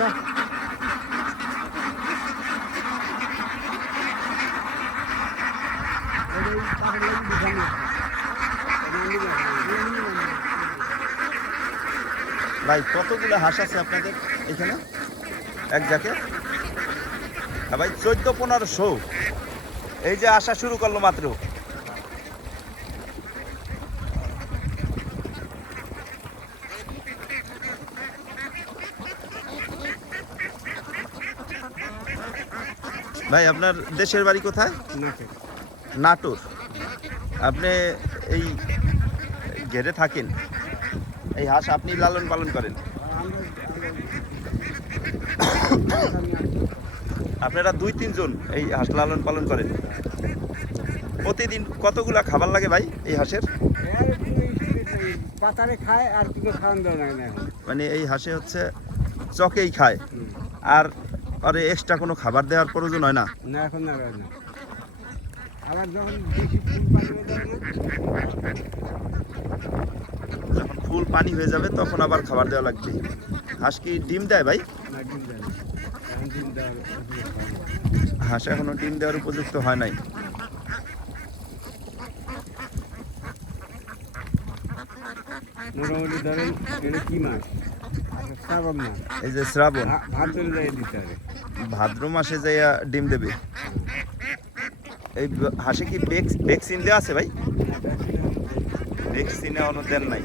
ভাই কতগুলো হাঁস আছে আপনাদের এখানে এক জায়গায়? ভাই 14-1500 এই যে আসা শুরু করলো মাত্র। ভাই আপনার দেশের বাড়ি কোথায়? নাটোর। আপনি এই ঘেরে থাকেন, এই হাঁস আপনি লালন পালন করেন? আপনারা 2-3 জন এই হাঁস লালন পালন করেন? প্রতিদিন কতগুলা খাবার লাগে ভাই এই হাঁসের? পাতারে খায় আর কিছু খাওয়ান দেয় না। মানে এই হাঁসে হচ্ছে চকেই খায়, আর আরে এক্সট্রা কোনো খাবার দেওয়ার প্রয়োজন হয় না? না, এখন না। আবার যখন বেশি ফুল পানি হয়ে যাবে যখন ফুল পানি হয়ে যাবে তখন আবার খাবার দেওয়া লাগবে। হাঁস কি ডিম দেয় ভাই? না, ডিম দেয় না। এখন ডিম দেওয়ার হাঁস এখনো ডিম দেওয়ার উপযুক্ত হয় নাই। মোটামুটি ধরেন এটা কি মাস? শ্রাবণ মাস। এই যে শ্রাবণ, ভাদ্র যাই দিতে হবে। ভাদ্র মাসে যাইয়া ডিম দেবে। এই হাঁসে কি ভ্যাকসিন দেওয়া আছে ভাই? ভ্যাকসিন এখনো দেন নাই,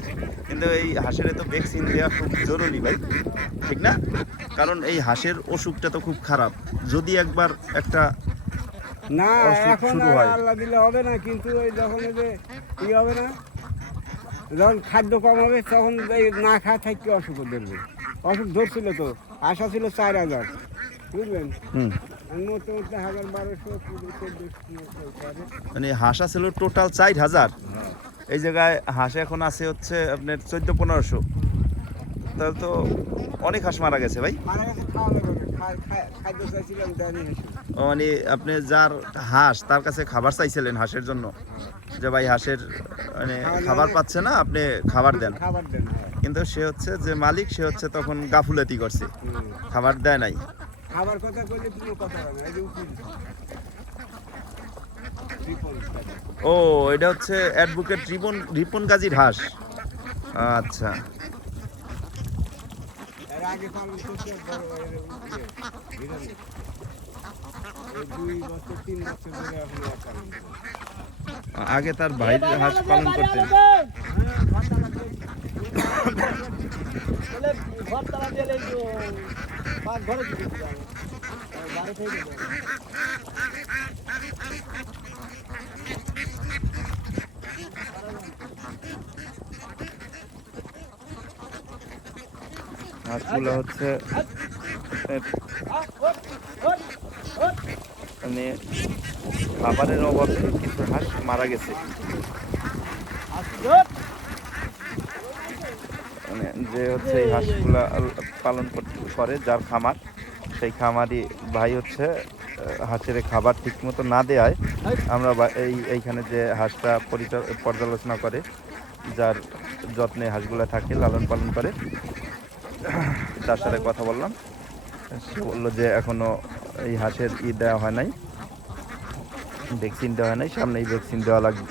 কিন্তু এই হাঁসের তো ভ্যাকসিন দেওয়া খুব জরুরি ভাই, ঠিক না? কারণ এই হাঁসের অসুখটা তো খুব খারাপ। যদি একবার একটা না, অসুখ এখন শুরু হয়, আল্লাহ দিলে হবে না, কিন্তু ওই যখন যে ই হবে না, যখন খাদ্য কম হবে তখন এই না খাওয়া থাকতে অসুখ ধরবে। অসুখ ধরছিল তো, আশা ছিল 4000, বুঝলেন? মোটামুটি 1200 মানে হাঁস ছিল টোটাল 4000, এই জায়গায় হাঁস এখন আছে হচ্ছে আপনার 14-1500। তাহলে তো অনেক হাঁস মারা গেছে ভাই। মারা গেছে, খাওয়া যাবে না। খাদ্য চাইছিলাম দেয়নি। মানে আপনি যার হাঁস তার কাছে খাবার চাইছিলেন হাঁসের জন্য, যে ভাই হাঁসের মানে খাবার পাচ্ছে না, আপনি খাবার দেন। খাবার দেন, কিন্তু সে হচ্ছে যে মালিক, সে হচ্ছে তখন গাফুলাতি করছে, খাবার দেয় নাই। খাবার কথা কইলে কোনো কথা হবে না। এই যে উকিল ও, এটা হচ্ছে অ্যাডভোকেট রিপন গাজীর হাঁস। আচ্ছা, এর আগে পালন করতে বড় উকিল 2 বছর 3 বছর ধরে এখন পালন করে। আগে তার ভাই হাঁস পালন করতেন। হাঁসগুলো হচ্ছে মানে খাবারের অভাবে কিছু হাঁস মারা গেছে। মানে যে হচ্ছে এই হাঁসগুলা পালন করে যার খামার, সেই খামারি ভাই হচ্ছে হাঁসের খাবার ঠিক মতো না দেওয়ায় আমরা এইখানে যে হাঁসটা পর্যালোচনা করে, যার যত্নে হাঁসগুলা থাকে, লালন পালন করে, তার সাথে কথা বললাম। সে বললো যে এখনো এই হাঁসের দেওয়া হয় নাই, ভ্যাকসিন দেওয়া হয় নাই, সামনেই ভ্যাকসিন দেওয়া লাগবে।